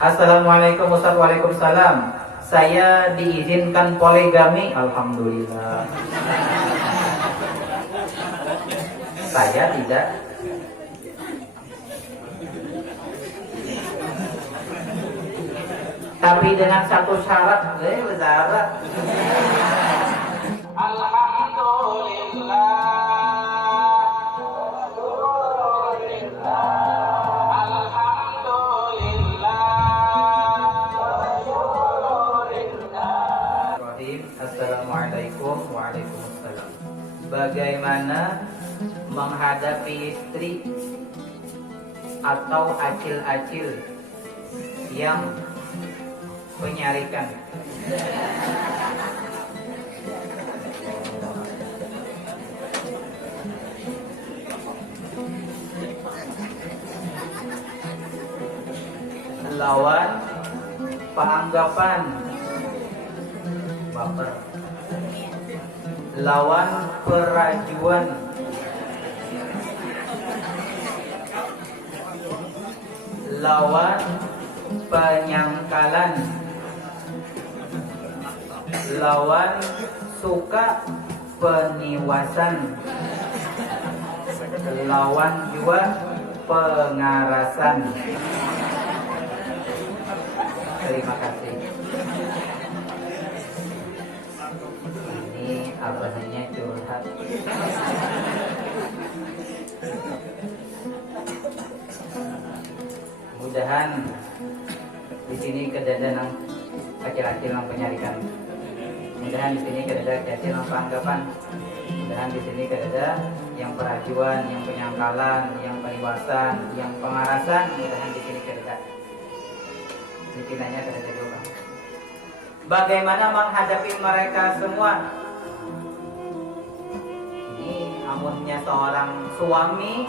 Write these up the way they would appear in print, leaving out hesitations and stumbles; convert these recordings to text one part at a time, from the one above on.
Assalamualaikum Ustaz. Waalaikumsalam. Saya diizinkan poligami. Alhamdulillah. Saya tidak. Tapi dengan satu syarat, syarat. Alhamdulillah. Assalamualaikum. Waalaikumsalam. Bagaimana menghadapi istri atau acil-acil yang penyarikan? Lawan penganggapan baper, lawan perajuan, lawan penyangkalan, lawan suka peniwasan, lawan juga pengarasan. Terima kasih. Ini abahnya curhat. Mudahan di sini kedadan laki-laki yang penyarikan. Mudahan di sini kedada laki-laki yang penganggapan. Mudahan di sini kedada yang perajuan, yang penyangkalan, yang peniwasan, yang pengarasan. Mudahan di sini kedada. Dipinanya kedada juga. Bagaimana menghadapi mereka semua? Ini amunnya seorang suami,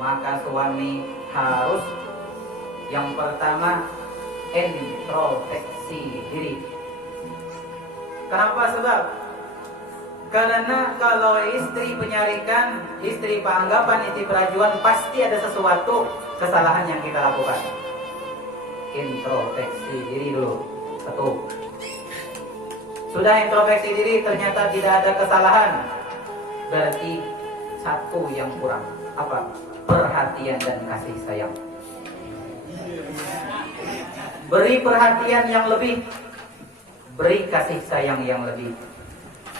maka suami harus yang pertama introspeksi diri. Kenapa? Sebab karena kalau istri penyarikan, istri penganggapan, istri perajuan, pasti ada sesuatu kesalahan yang kita lakukan. Introspeksi diri dulu. Satu. Sudah introspeksi diri, ternyata tidak ada kesalahan, berarti satu yang kurang. Apa? Perhatian dan kasih sayang. Beri perhatian yang lebih, beri kasih sayang yang lebih.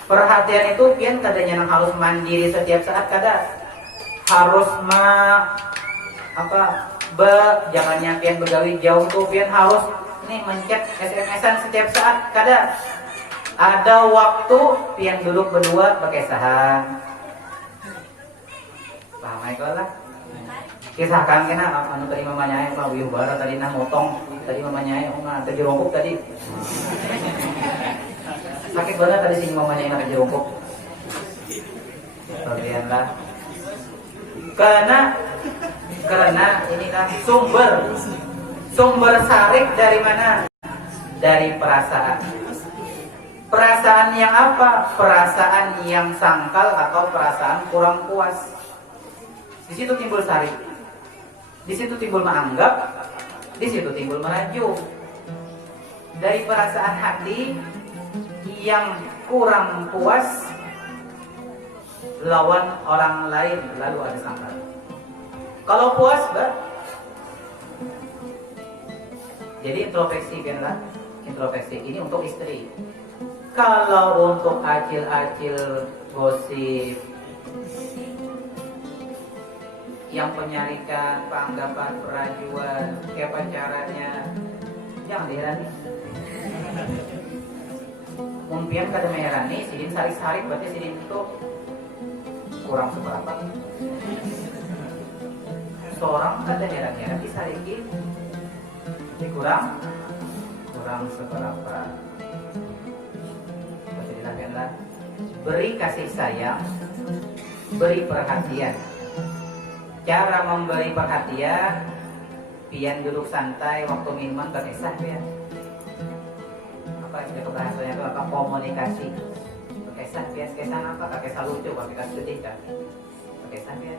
Perhatian itu pian kadanya harus mandiri setiap saat, kada harus jangannya pian begawi jauh tuh pian harus nih mencet SMS-an setiap saat, kada ada waktu pian duduk berdua pakai sahan. Paham aja lah. Kisahkan kena anu tadi mamanya mah wiu bara tadi nah motong tadi mamanya mah terjerongkok tadi. Sakit banget tadi sih mamanya nak terjerongkok. Bagian lah. Karena inilah sumber sarik dari mana? Dari perasaan. Perasaan yang apa? Perasaan yang sangkal atau perasaan kurang puas. Di situ timbul sarik. Di situ timbul menganggap, di situ timbul merajuk. Dari perasaan hati yang kurang puas lawan orang lain lalu ada sangkal. Kalau puas, jadi introspeksi kan, introspeksi ini untuk istri. Kalau untuk acil-acil gosip, yang penyarikan, penganggapan, perajuan, kayak caranya, jangan diherani. Mungkin kada meherani, sidin sarik-sarik, berarti sidin itu kurang seberapa. Seorang kada heran-heran disarikin, kurang seberapa. Berarti dilakukanlah. Beri kasih sayang, beri perhatian. Cara memberi perhatian, pian duduk santai waktu minuman berkisah pian. Apa istilah bahasanya itu apa? Komunikasi. Berkisah pian, kisah apa? Kisah lucu, kisah sedih kan? Berkisah pian.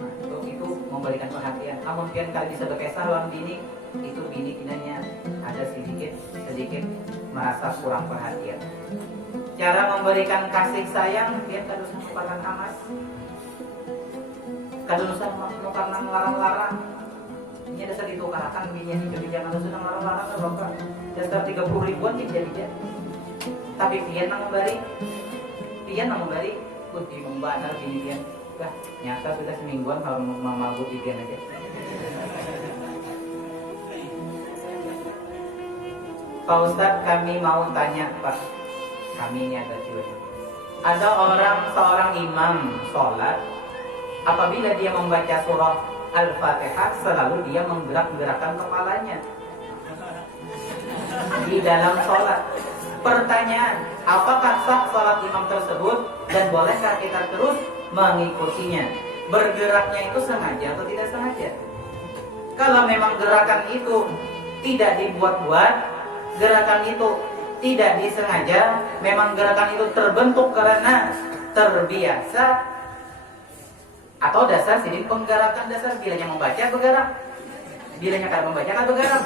Nah, itu memberikan perhatian. Amun pian kali bisa berkisah lawan dini, itu bini kinanya ada sedikit merasa kurang perhatian. Cara memberikan kasih sayang dia kadusan merupakan amas, kadusan karena melarang-larang. Ini dasar ditukarakan bini ini kebijakan kadusan melarang-larang ke bapak. Dasar 30 ribuan jadi. Tapi pian memberi, putih membanar bini dia. Bah, nyata sudah semingguan kalau memagut pian aja. Pak Ustadz, kami mau tanya Pak, kami ini agak curhat. Ada seorang imam sholat, apabila dia membaca surah Al-Fatihah selalu dia menggerak-gerakkan kepalanya di dalam sholat. Pertanyaan, apakah sah sholat imam tersebut dan bolehkah kita terus mengikutinya? Bergeraknya itu sengaja atau tidak sengaja? Kalau memang gerakan itu tidak dibuat-buat, gerakan itu tidak disengaja, memang gerakan itu terbentuk karena terbiasa, atau dasar sidin penggerakan dasar bilanya membaca bergerak, bilanya kada membaca kan bergerak.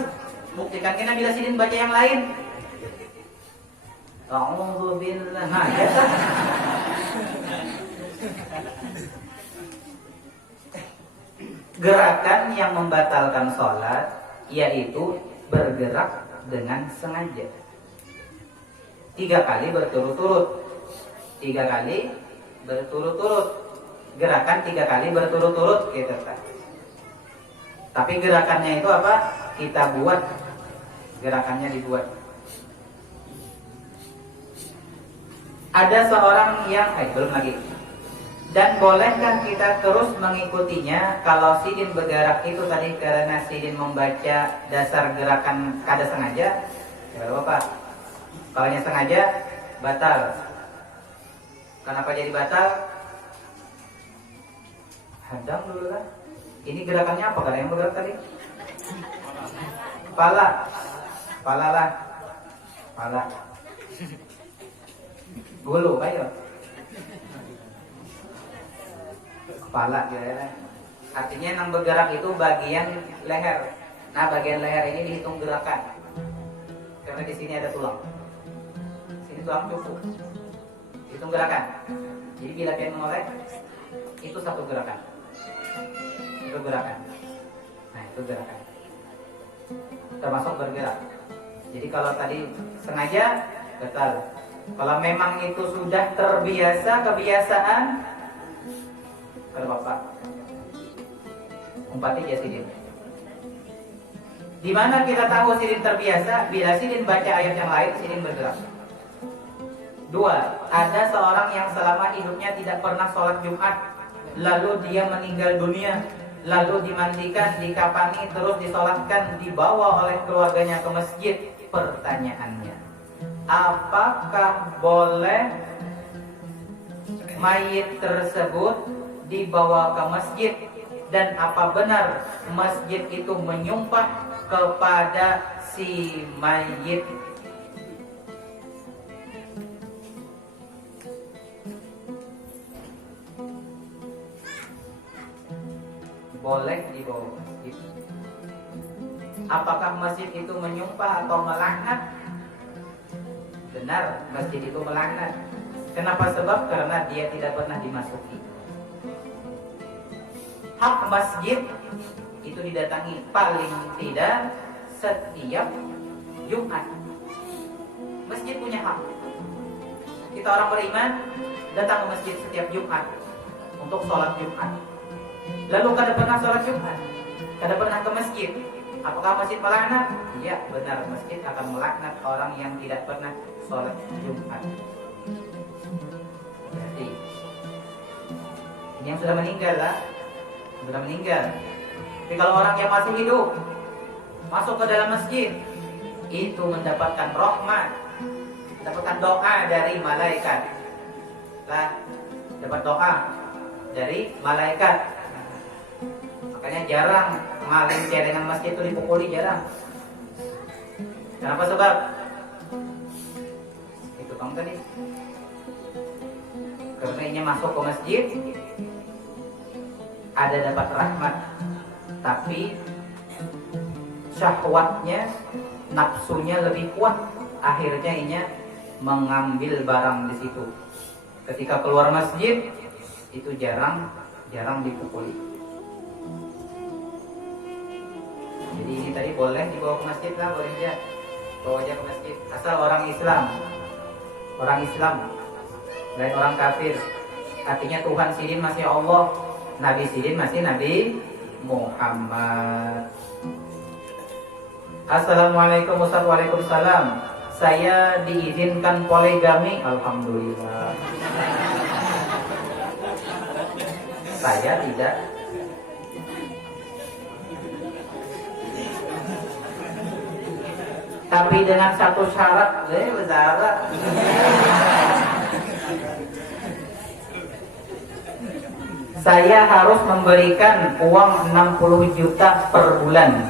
Buktikan kena bila sidin baca yang lain. A'udzubillah. Nah, ya. Gerakan yang membatalkan sholat yaitu bergerak dengan sengaja 3 kali berturut-turut. Gerakan 3 kali berturut-turut gitu kan. Tapi gerakannya itu apa? Kita buat. Gerakannya dibuat. Ada seorang yang belum lagi. Dan bolehkah kita terus mengikutinya kalau sidin bergerak itu tadi karena sidin membaca dasar gerakan kada sengaja? Ya Bapak. Kalau yang sengaja batal. Kenapa jadi batal? Hadam dulu lah. Ini gerakannya apa? Kada yang bergerak tadi? Pala lah. Bulu, ayo. Kepala ya. Artinya yang bergerak itu bagian leher. Nah, bagian leher ini dihitung gerakan. Karena di sini ada tulang. Sini tulang cukup. Hitung gerakan. Jadi bila dia menoleh, itu satu gerakan. Itu gerakan. Nah, itu gerakan. Termasuk bergerak. Jadi kalau tadi sengaja, betul. Kalau memang itu sudah terbiasa, kebiasaan, kalau Bapak umpati ya sidin. Di mana kita tahu sidin terbiasa? Bila sidin baca ayat yang lain, sidin bergerak. 2. Ada seorang yang selama hidupnya tidak pernah sholat Jumat, lalu dia meninggal dunia, lalu dimandikan, dikafani, terus disolatkan, dibawa oleh keluarganya ke masjid. Pertanyaannya, apakah boleh mayit tersebut dibawa ke masjid, dan apa benar masjid itu menyumpah kepada si mayit? Boleh dibawa ke masjid. Apakah masjid itu menyumpah atau melaknat? Benar, masjid itu melaknat. Kenapa? Sebab karena dia tidak pernah dimasuki. Hak masjid itu didatangi paling tidak setiap Jumat. Masjid punya hak. Kita orang beriman datang ke masjid setiap Jumat untuk sholat Jumat. Lalu kada pernah sholat Jumat, kada pernah ke masjid. Apakah masjid melaknat? Ya, benar, masjid akan melaknat orang yang tidak pernah sholat Jumat. Jadi ini yang sudah meninggal lah. Sudah meninggal. Tapi kalau orang yang masih hidup masuk ke dalam masjid, itu mendapatkan rahmat, mendapatkan doa dari malaikat. Lah, dapat doa dari malaikat. Makanya jarang maling celengan masjid itu dipukuli, jarang. Kenapa? Sebab itu kamu tadi. Karena ini masuk ke masjid ada dapat rahmat, tapi syahwatnya, nafsunya lebih kuat, akhirnya inya mengambil barang di situ. Ketika keluar masjid itu jarang dipukuli. Jadi ini tadi boleh dibawa ke masjid lah, boleh aja bawa aja ke masjid, asal orang Islam lain orang kafir. Artinya Tuhan sidin masih Allah, Nabi sidin masih Nabi Muhammad. Assalamualaikum Ustaz. Waalaikumsalam. Saya diizinkan poligami. Alhamdulillah. Saya tidak. Tapi dengan satu syarat, besar. Saya harus memberikan uang 60 juta per bulan.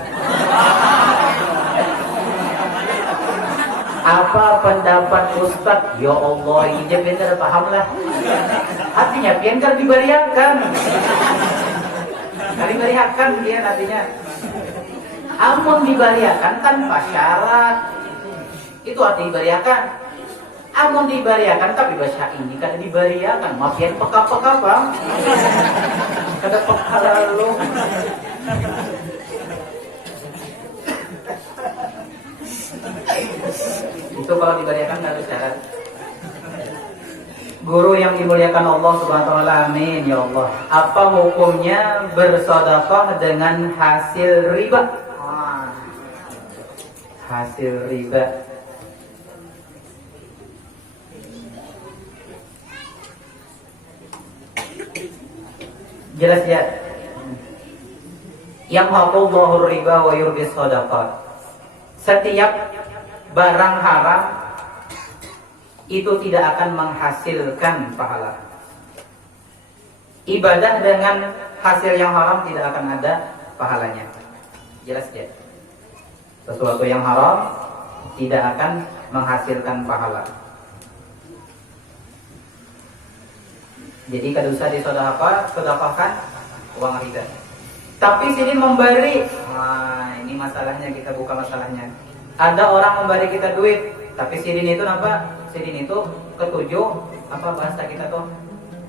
Apa pendapat Ustaz? Ya Allah, ini benar paham lah. Artinya pian kan diberiakan. Diberiakan dia artinya. Amun diberiakan tanpa syarat. Itu arti diberiakan. Amun diberiakan tapi bahasa ini kan diberiakan. Mafian peka-peka bang. Kada peka lalu. Itu kalau diberiakan nggak ada syarat. Guru yang dimuliakan Allah Subhanahu wa taala, amin ya Allah. Apa hukumnya bersedekah dengan hasil riba? Hasil riba. Jelas ya. Yang haqullahu riba wa yurbis shadaqat. Setiap barang haram itu tidak akan menghasilkan pahala. Ibadah dengan hasil yang haram tidak akan ada pahalanya. Jelas ya. Sesuatu yang haram tidak akan menghasilkan pahala. Jadi kada usah disedekahkan uang riba. Tapi sini memberi, ini masalahnya, kita buka masalahnya. Ada orang memberi kita duit, tapi sidin itu apa? Sidin itu ketujuh, apa bahasa kita tuh?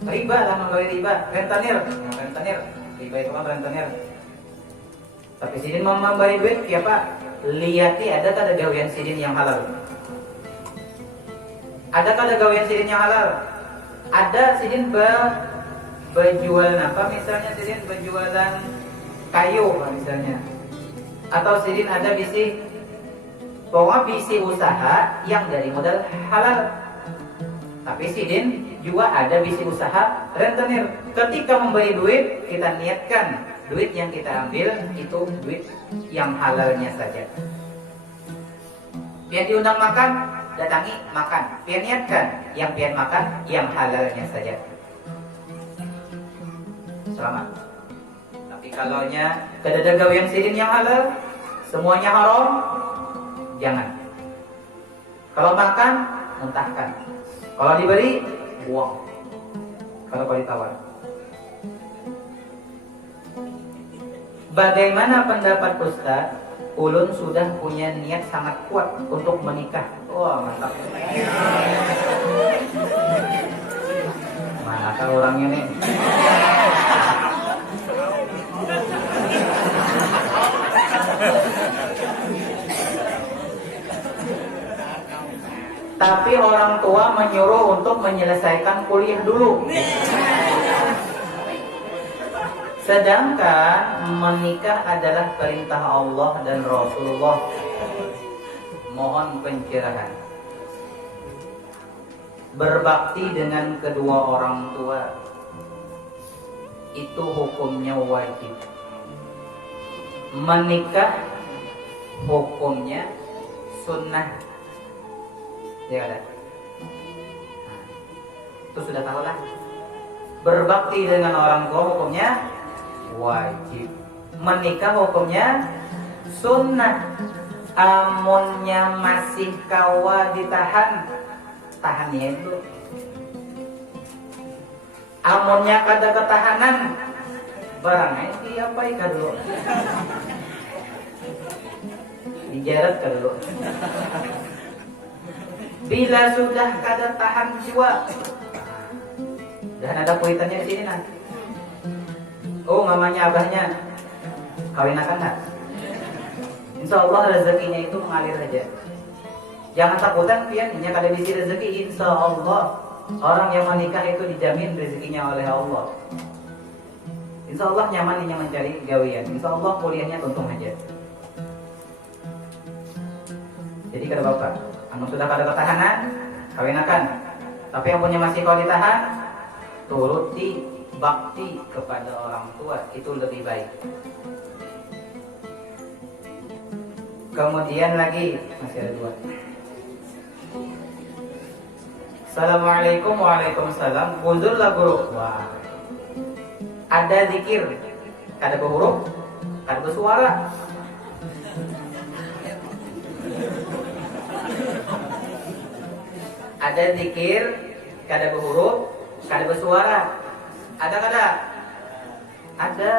Riba lah, memberi riba, rentenir. Riba itu kan rentenir. Tapi sidin mau memberi duit, siapa? Lihati ada kada gawean sidin yang halal? Ada kada gawean sidin yang halal? Ada sidin berjualan apa? Misalnya sidin berjualan kayu misalnya. Atau sidin ada bisi usaha yang dari modal halal. Tapi sidin juga ada bisi usaha rentenir. Ketika memberi duit, kita niatkan duit yang kita ambil itu duit yang halalnya saja. Pian diundang makan, datangi makan. Pian niatkan yang pian makan yang halalnya saja. Selamat. Tapi kalaunya kada gawean sidin yang halal, semuanya haram, jangan. Kalau makan, muntahkan. Kalau diberi, buang. Kalau ditawar. Bagaimana pendapat Ustaz? Ulun sudah punya niat sangat kuat untuk menikah. Wah, mantap. Mana kan orangnya nih? Tapi orang tua menyuruh untuk menyelesaikan kuliah dulu. Sedangkan menikah adalah perintah Allah dan Rasulullah. Mohon pencerahan. Berbakti dengan kedua orang tua itu hukumnya wajib. Menikah hukumnya sunnah. Ya ada. Itu sudah tahu lah. Berbakti dengan orang tua hukumnya wajib. Menikah hukumnya sunnah. Amunnya masih kawa ditahan, tahannya itu. Amunnya kada ketahanan, barangnya diapain dulu. dijeret ke dulu. Bila sudah kada tahan jua, dan ada kuitannya di sini nah. Oh, mamanya abahnya kawin akan nggak? Insya Allah rezekinya itu mengalir aja. Jangan takutan pian, nya kada bisi rezeki. Insya Allah orang yang menikah itu dijamin rezekinya oleh Allah. Insya Allah nyaman mencari gawian. Insya Allah kuliahnya tuntung aja. Jadi kada bapak, anu sudah kada ketahanan, kawinakan. Tapi yang punya masih kau ditahan, turuti bakti kepada orang tua itu lebih baik. Kemudian lagi masih ada dua. Assalamualaikum, waalaikumsalam. Uzur lah guru. Wah, ada zikir, kada berhuruf, kada bersuara. Ada zikir, kada berhuruf, kada bersuara. Ada kada? Ada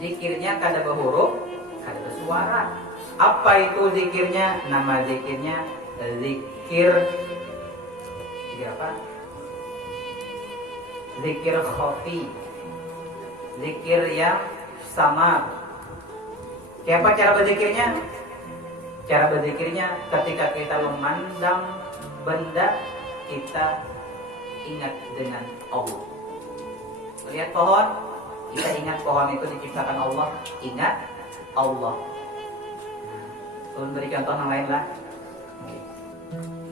zikirnya kada berhuruf, kada bersuara. Apa itu zikirnya? Nama zikirnya zikir apa? Zikir khafi. Zikir yang samar. Kayak apa cara berzikirnya? Cara berzikirnya ketika kita memandang benda, kita ingat dengan Allah. Lihat pohon, kita ingat pohon itu diciptakan Allah. Ingat Allah. Turun beri contoh yang lain lah.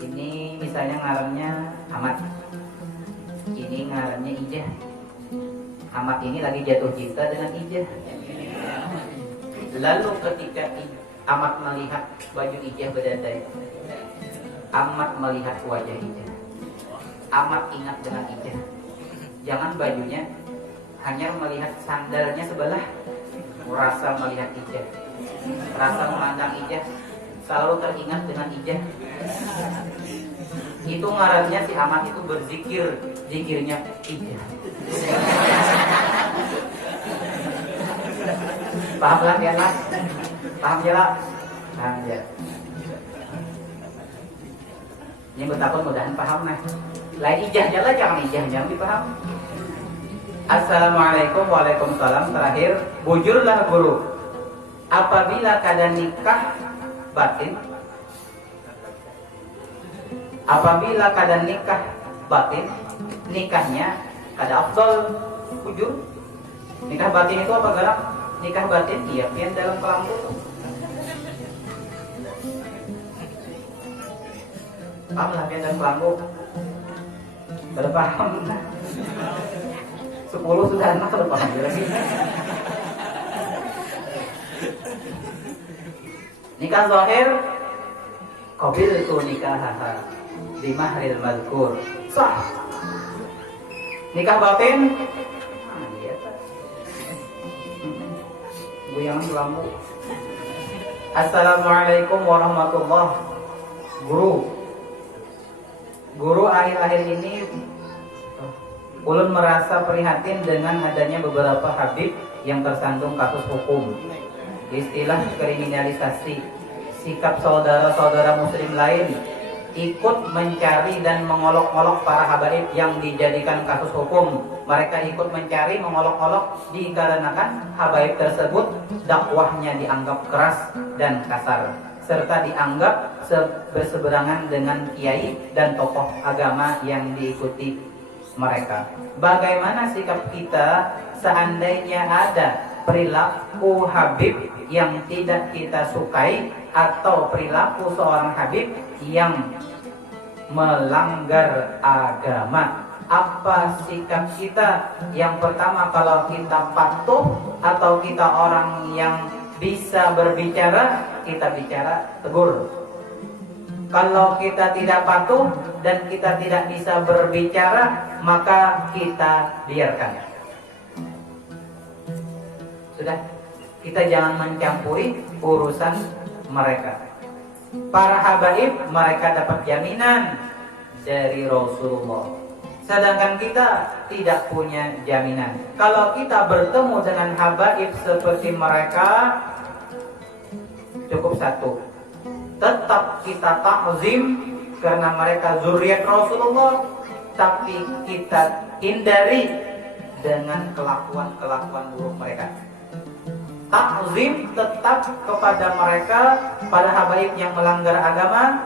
Ini misalnya ngarannya Ahmad. Ini ngarannya Ijah. Ahmad ini lagi jatuh cinta dengan Ijah. Lalu ketika Ahmad melihat baju Ijah berdandai, Ahmad melihat wajah Ijah, Ahmad ingat dengan Ijah. Jangan bajunya, hanya melihat sandalnya sebelah, rasa melihat Ijah, rasa memandang Ijah, selalu teringat dengan Ijah. Itu ngarannya si Ahmad itu berzikir, zikirnya Ijah. Paham lah ya mas? Paham ya lah? Paham ya. Ini betapa mudahan paham nah. Lain Ijah jalan, jangan Ijah, jangan dipaham. Assalamualaikum, waalaikumsalam. Terakhir, bujurlah guru. Apabila kada nikah batin, apabila kada nikah batin, nikahnya kada afdal bujur. Nikah batin itu apa garam? Nikah batin iya pian dalam kelambu. Paham lah pian dalam kelambu. Sudah paham lah. 10 sudah enak, sudah paham lagi. Nikah zahir qabil tu nikahaha di mahril madkur sah. Nikah batin iya tak. Goyangan lampu. Assalamualaikum warahmatullahi. Guru akhir-akhir ini ulun merasa prihatin dengan adanya beberapa habib yang tersandung kasus hukum, istilah kriminalisasi. Sikap saudara-saudara muslim lain ikut mencari dan mengolok-olok para habaib yang dijadikan kasus hukum. Mereka ikut mencari, mengolok-olok dikarenakan habaib tersebut dakwahnya dianggap keras dan kasar, serta dianggap berseberangan dengan kiai dan tokoh agama yang diikuti mereka. Bagaimana sikap kita seandainya ada perilaku habib yang tidak kita sukai atau perilaku seorang habib yang melanggar agama? Apa sikap kita? Yang pertama, kalau kita patuh atau kita orang yang bisa berbicara, kita bicara tegur. Kalau kita tidak patuh dan kita tidak bisa berbicara, maka kita biarkan. Sudah, kita jangan mencampuri urusan mereka. Para habaib mereka dapat jaminan dari Rasulullah, sedangkan kita tidak punya jaminan. Kalau kita bertemu dengan habaib seperti mereka, cukup satu. Tetap kita ta'zim karena mereka zuriat Rasulullah, tapi kita hindari dengan kelakuan-kelakuan buruk mereka. Ta'zim tetap kepada mereka, para habaib yang melanggar agama,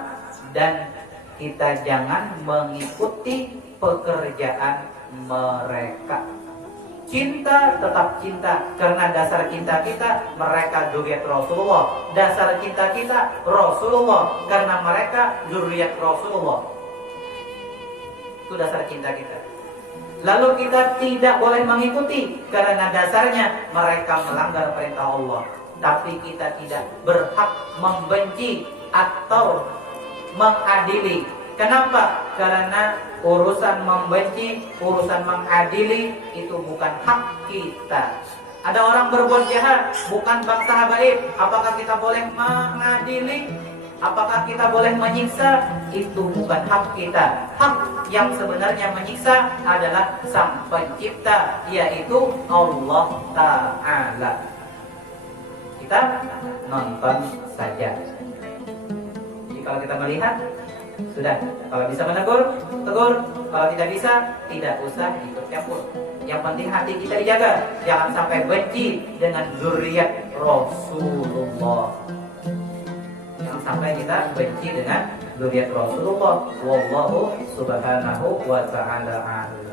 dan kita jangan mengikuti pekerjaan mereka. Cinta tetap cinta karena dasar cinta kita mereka zuriat Rasulullah. Dasar cinta kita Rasulullah karena mereka zuriat Rasulullah. Itu dasar cinta kita. Lalu kita tidak boleh mengikuti karena dasarnya mereka melanggar perintah Allah. Tapi kita tidak berhak membenci atau mengadili. Kenapa? Karena urusan membenci, urusan mengadili itu bukan hak kita. Ada orang berbuat jahat, bukan bangsa habaib. Apakah kita boleh mengadili? Apakah kita boleh menyiksa? Itu bukan hak kita. Hak yang sebenarnya menyiksa adalah Sang Pencipta, yaitu Allah Ta'ala. Kita nonton saja. Jadi kalau kita melihat, sudah. Kalau bisa menegur, tegur. Kalau tidak bisa, tidak usah ikut campur. Yang penting hati kita dijaga. Jangan sampai benci dengan zuriat Rasulullah. Jangan sampai kita benci dengan zuriat Rasulullah. Wallahu subhanahu wa ta'ala a'lam.